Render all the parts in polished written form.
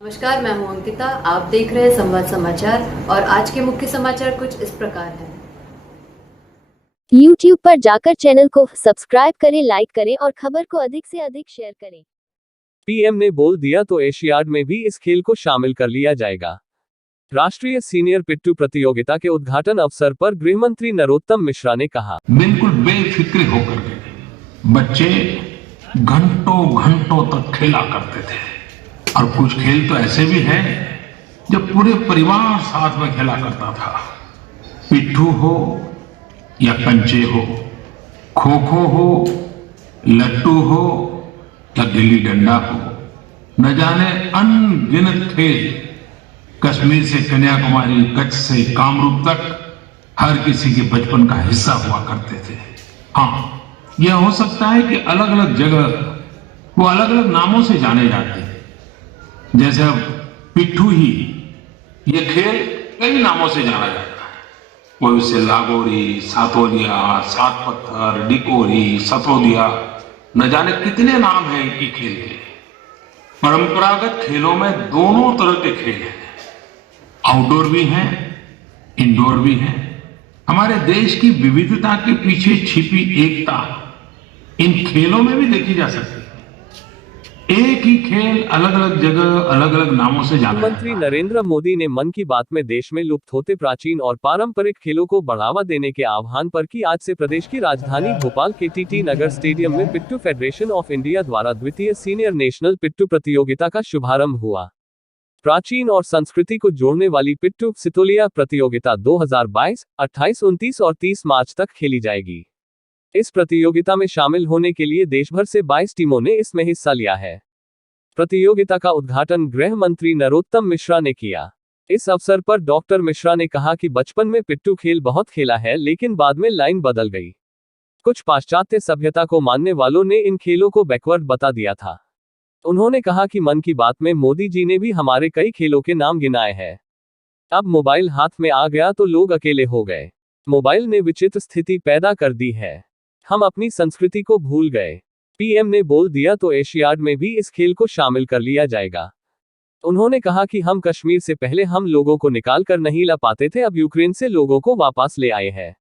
नमस्कार, मैं हूं अंकिता। आप देख रहे हैं संवाद समाचार और आज के मुख्य समाचार कुछ इस प्रकार हैं। YouTube पर जाकर चैनल को सब्सक्राइब करें, लाइक करें और खबर को अधिक से अधिक शेयर करें। पीएम ने बोल दिया तो एशियाड में भी इस खेल को शामिल कर लिया जाएगा। राष्ट्रीय सीनियर पिट्ठू प्रतियोगिता के उद्घाटन अवसर पर गृहमंत्री नरोत्तम मिश्रा ने कहा, बिल्कुल बेफिक्र होकर के बच्चे घंटों घंटों तक खेला करते थे और कुछ खेल तो ऐसे भी हैं जो पूरे परिवार साथ में खेला करता था। पिट्ठू हो या कंचे हो, खो खो हो, लट्टू हो या गिल्ली डंडा हो, न जाने अनगिनत खेल कश्मीर से कन्याकुमारी, कच्छ से कामरूप तक हर किसी के बचपन का हिस्सा हुआ करते थे। हाँ, यह हो सकता है कि अलग अलग जगह वो अलग अलग नामों से जाने जाते हैं। जैसे अब पिट्ठू ही ये खेल कई नामों से जाना जाता है। कोई उसे लागोरी, सातोलिया, सात पत्थर, डिकोरी, सतोदिया, न जाने कितने नाम हैं इनकी खेल के। परंपरागत खेलों में दोनों तरह के खेल हैं, आउटडोर भी हैं, इंडोर भी हैं। हमारे देश की विविधता के पीछे छिपी एकता इन खेलों में भी देखी जा सकती है। एक ही खेल अलग अलग जगह अलग अलग नामों से जाना जाता है। प्रधानमंत्री नरेंद्र मोदी ने मन की बात में देश में लुप्त होते प्राचीन और पारंपरिक खेलों को बढ़ावा देने के आह्वान पर की आज से प्रदेश की राजधानी भोपाल के टीटी नगर स्टेडियम में पिट्ठू फेडरेशन ऑफ इंडिया द्वारा द्वितीय सीनियर नेशनल पिट्ठू प्रतियोगिता का शुभारंभ हुआ। प्राचीन और संस्कृति को जोड़ने वाली पिट्ठू सितोलिया प्रतियोगिता 2022, 28, 29 और 30 मार्च तक खेली जाएगी। इस प्रतियोगिता में शामिल होने के लिए देश भर से 22 टीमों ने इसमें हिस्सा लिया है। प्रतियोगिता का उद्घाटन गृह मंत्री नरोत्तम मिश्रा ने किया। इस अवसर पर डॉक्टर मिश्रा ने कहा कि बचपन में पिट्ठू खेल बहुत खेला है, लेकिन बाद में लाइन बदल गई। कुछ पाश्चात्य सभ्यता को मानने वालों ने इन खेलों को बैकवर्ड बता दिया था। उन्होंने कहा कि मन की बात में मोदी जी ने भी हमारे कई खेलों के नाम गिनाए हैं। अब मोबाइल हाथ में आ गया तो लोग अकेले हो गए। मोबाइल ने विचित्र स्थिति पैदा कर दी है। हम अपनी संस्कृति को भूल गए। पीएम ने बोल दिया तो एशियाड में भी इस खेल को शामिल कर लिया जाएगा। उन्होंने कहा कि हम कश्मीर से पहले हम लोगों को निकाल कर नहीं ला पाते थे, अब यूक्रेन से लोगों को वापस ले आए हैं।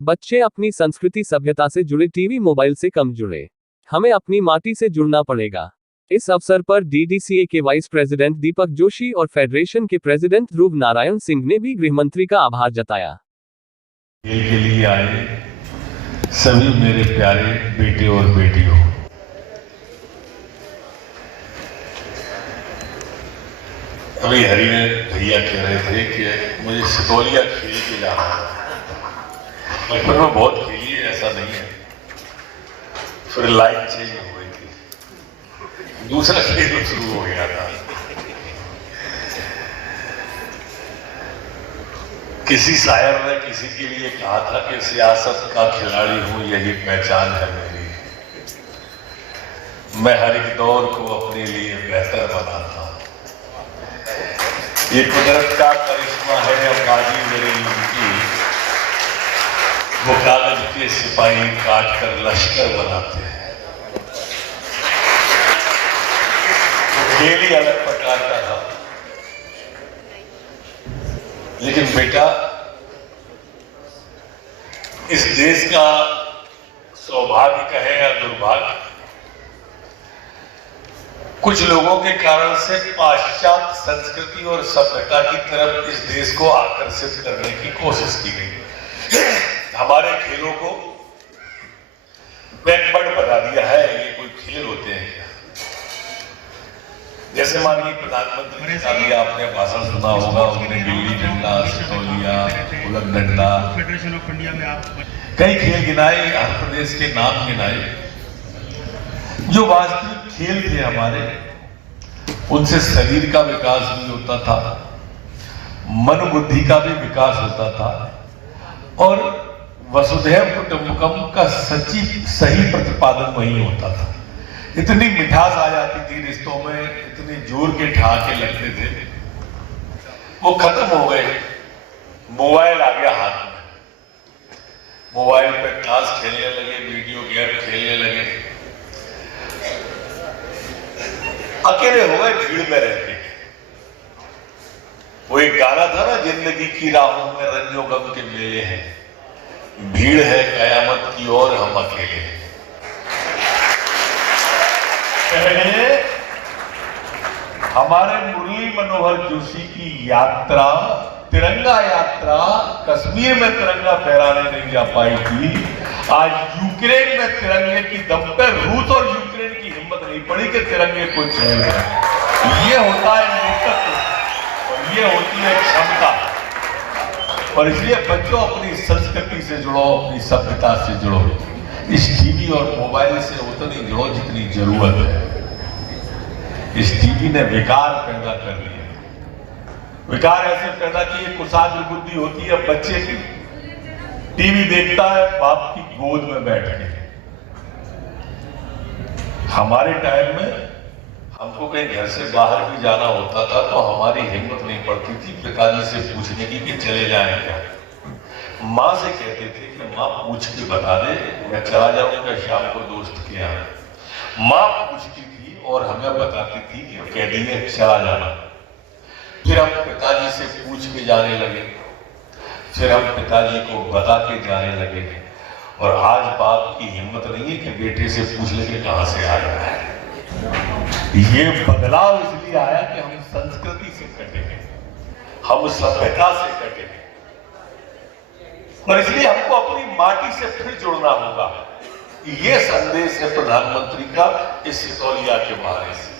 बच्चे अपनी संस्कृति सभ्यता से जुड़े, टीवी मोबाइल से कम जुड़े। हमें अपनी माटी से जुड़ना पड़ेगा। इस अवसर पर डीडीसीए के वाइस प्रेसिडेंट दीपक जोशी और फेडरेशन के प्रेसिडेंट ध्रुव नारायण सिंह ने भी गृहमंत्री का आभार जताया। खेल के लिए आए सभी मेरे प्यारे बेटे और बेटियों, अभी हरी ने भैया कह रहे थे कि मुझे सितोलिया खेल के जाना है। बचपन में बहुत खेली है, ऐसा नहीं है। फिर लाइन चेंज हो गई थी, दूसरा खेल शुरू हो गया था। किसी शायर ने किसी के लिए कहा था कि सियासत का खिलाड़ी हूं, यही पहचान है मेरी। मैं हर एक दौर को अपने लिए बेहतर बनाता हूं। ये कुदरत का करिश्मा है, आबादी मेरी उनकी। वो कागज के सिपाही काट कर लश्कर बनाते हैं। खेल ही अलग प्रकार का था, लेकिन बेटा इस देश का सौभाग्य कहे या दुर्भाग्य, कुछ लोगों के कारण से पाश्चात्य संस्कृति और सभ्यता की तरफ इस देश को आकर्षित करने की कोशिश की गई। हमारे खेलों को बैकवर्ड बना दिया है। ये कोई खेल होते हैं क्या? जैसे माननीय प्रधानमंत्री का भी आपने भाषण सुना होगा, उन्होंने गिल्ली डंडा, सितोलिया, उलट डंडा, कई खेल गिनाए, हर प्रदेश के नाम गिनाए। जो वास्तविक खेल थे हमारे, उनसे शरीर का विकास भी होता था, मन बुद्धि का भी विकास होता था और वसुधैव कुटुंबकम का सही प्रतिपादन वही होता था। इतनी मिठास आ जाती थी रिश्तों में, इतनी जोर के ठहाके लगते थे, वो खत्म हो गए। मोबाइल आ गया हाथ में, मोबाइल पे ताश खेलने लगे, वीडियो गेम खेलने लगे, अकेले हो गए भीड़ में रहते। वो एक गाना था ना, जिंदगी की राहों में रंजो गम के मेले हैं, भीड़ है कयामत की और हम अकेले हैं। पहले हमारे मुरली मनोहर जोशी की यात्रा, तिरंगा यात्रा, कश्मीर में तिरंगा फहराने नहीं जा पाई थी। आज यूक्रेन में तिरंगे की दम पे रूस और यूक्रेन की हिम्मत नहीं पड़ी कि तिरंगे को छेड़ दें। ये होता है नेतृत्व और ये होती है क्षमता। और इसलिए बच्चों, अपनी संस्कृति से जुड़ो, अपनी सभ्यता से जुड़ो। इस टीवी और मोबाइल से उतनी जुड़ो जितनी जरूरत है। इस टीवी ने विकार पैदा कर दिए। विकार ऐसे पैदा किए, कुशाग्र बुद्धि होती है बच्चे की, टीवी देखता है बाप की गोद में बैठ के। हमारे टाइम में हमको कहीं घर से बाहर भी जाना होता था तो हमारी हिम्मत नहीं पड़ती थी पिताजी से पूछने की कि चले जाएं क्या। माँ से कहते थे कि माँ पूछ के बता दे, मैं चला जाऊंगा शाम को दोस्त के यहाँ। माँ पूछती थी और हमें बताती थी कि कह दिए चला जाना। फिर हम पिताजी से पूछ के जाने लगे, फिर हम पिताजी को बता के जाने लगे। और आज बाप की हिम्मत नहीं है कि बेटे से पूछ ले कि कहां से आया है। ये बदलाव इसलिए आया कि हम संस्कृति से कटे हैं, हम सभ्यता से कटे हैं, और इसलिए हमको अपनी माटी से फिर जुड़ना होगा। ये संदेश है प्रधानमंत्री का इस सितौलिया के बारे से,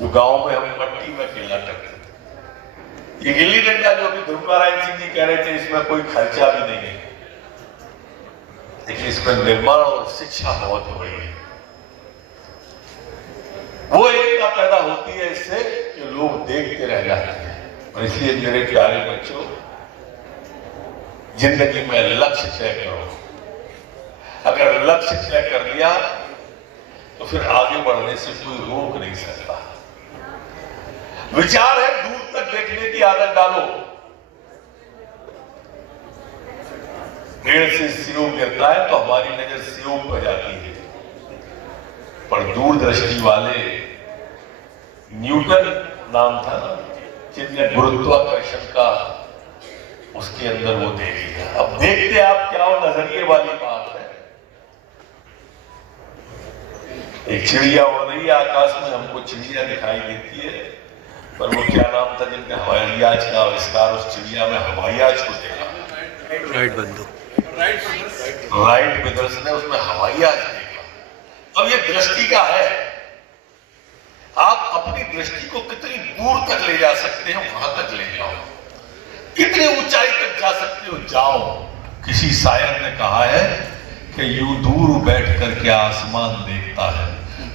जो गांव में हम मट्टी में खेला करते थे। ये गिल्ली डंडा जो अभी ध्रुवनारायण सिंह जी कह रहे थे, इसमें कोई खर्चा भी नहीं है, लेकिन इसमें निर्माण और शिक्षा बहुत हो रही है। वो एकता पैदा होती है इससे कि लोग देखते रह जाते हैं। और इसलिए मेरे प्यारे बच्चों, जिंदगी में लक्ष्य तय करो। अगर लक्ष्य तय कर लिया तो फिर आगे बढ़ने से कोई रोक नहीं सकता। विचार है दूर तक देखने की आदत डालो। पेड़ से सेव गिरता है तो हमारी नजर सेव पर जाती है, पर दूरदृष्टि वाले, न्यूटन नाम था ना, जिसने गुरुत्वाकर्षण का उसके अंदर वो देख लिया। अब देखते आप क्या हो, नजरिए वाली बात है। एक चिड़िया हो रही है आकाश में, हमको चिड़िया दिखाई देती है, पर वो क्या नाम था जिनने हवाई जहाज का आविष्कार, उस चिड़िया में हवाई जहाज को देखा, राइट ब्रदर्स ने उसमें हवाई जहाज देखा। अब ये दृष्टि का है, आप अपनी दृष्टि को कितनी दूर तक ले जा सकते हैं वहां तक ले जाओ, कितनी ऊंचाई तक जा सकते हो जाओ। किसी शायर ने कहा है कि यूं दूर बैठ कर के आसमान देखता है,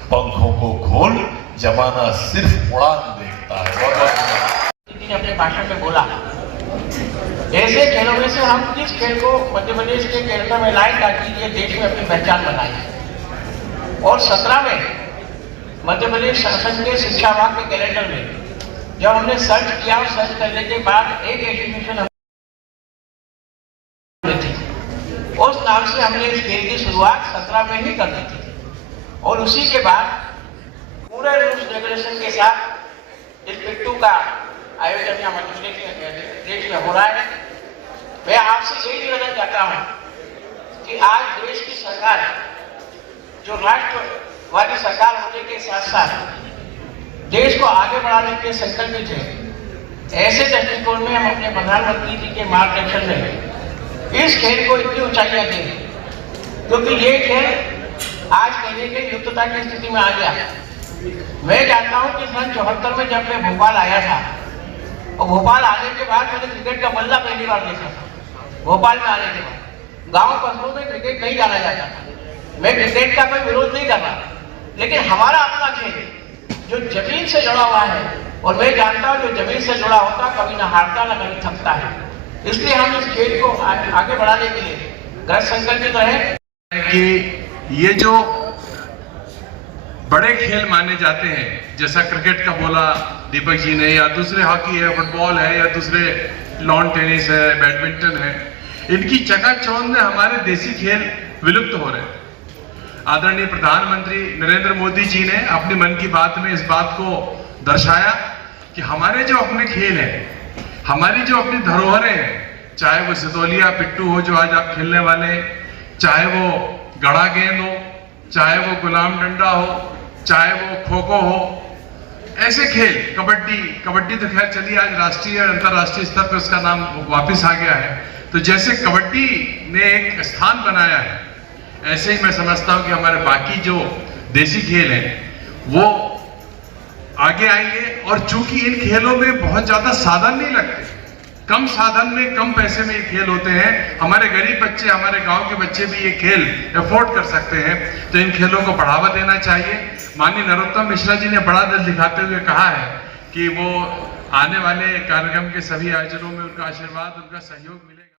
पंखों को खोल जमाना सिर्फ उड़ान देखता है। ने अपने भाषण में बोला, ऐसे खेलों में से हम किस खेल को मध्य प्रदेश के कैलेंडर में लाए ताकि ये देश में अपनी पहचान बनाए। और 17 में मध्य प्रदेश शासन के शिक्षा विभाग के कैलेंडर में जब हमने सर्च किया, और सर्च करने के बाद एक एजुकेशन थी, उस नाम से हमने इस खेल की शुरुआत 17 में ही कर दी थी। और उसी के बाद पूरे रूल्स रेगुलेशन के साथ इस पिट्टू का आयोजन यहाँ मध्य प्रदेश में हो रहा है। मैं आपसे यही निवेदन करता हूँ कि आज देश की सरकार, जो राष्ट्रवादी सरकार होने के साथ साथ देश को आगे बढ़ाने के संकल्पित है, ऐसे दृष्टिकोण में हम अपने प्रधानमंत्री जी के मार्गदर्शन में इस खेल को इतनी ऊंचाइयां दें, क्योंकि ये खेल आज कहने के युक्तता की स्थिति में आ गया। मैं जानता हूं कि सन 74 में जब मैं भोपाल आया था, और भोपाल आने के बाद मैंने क्रिकेट का बल्ला पहली बार देखा था। भोपाल में आने के बाद गांव कस्बों में क्रिकेट नहीं जाना जाता था। मैं क्रिकेट का कोई विरोध नहीं कर रहा, लेकिन हमारा अपना खेल जो जमीन से जुड़ा हुआ है, और मैं जानता हूं जो जमीन से जुड़ा होता कभी ना हारता ना कभी थकता है। इसलिए हम इस खेल को आगे बढ़ाने के लिए दृढ़ संकल्पित रहे कि ये जो बड़े खेल माने जाते हैं, जैसा क्रिकेट का बोला दीपक जी ने, या दूसरे हॉकी है, फुटबॉल है, या दूसरे लॉन टेनिस है, बैडमिंटन है, इनकी चकाचौंध में हमारे देसी खेल विलुप्त हो रहे हैं। आदरणीय प्रधानमंत्री नरेंद्र मोदी जी ने अपनी मन की बात में इस बात को दर्शाया कि हमारे जो अपने खेल हैं, हमारी जो अपनी धरोहरें हैं, चाहे वो सितौलिया पिट्टू हो जो आज आप खेलने वाले हैं, चाहे वो गड़ा गेंद हो, चाहे वो गुलाम डंडा हो, चाहे वो खो खो हो, ऐसे खेल, कबड्डी तो खैर चलिए आज राष्ट्रीय और अंतर्राष्ट्रीय स्तर पर उसका नाम वापस आ गया है। तो जैसे कबड्डी ने एक स्थान बनाया है, ऐसे ही मैं समझता हूं कि हमारे बाकी जो देसी खेल हैं वो आगे आएंगे। और चूंकि इन खेलों में बहुत ज्यादा साधन नहीं लगते, कम साधन में कम पैसे में ये खेल होते हैं, हमारे गरीब बच्चे, हमारे गांव के बच्चे भी ये खेल अफोर्ड कर सकते हैं। तो इन खेलों को बढ़ावा देना चाहिए। माननीय नरोत्तम मिश्रा जी ने बड़ा दिल दिखाते हुए कहा है कि वो आने वाले कार्यक्रम के सभी आयोजनों में उनका आशीर्वाद, उनका सहयोग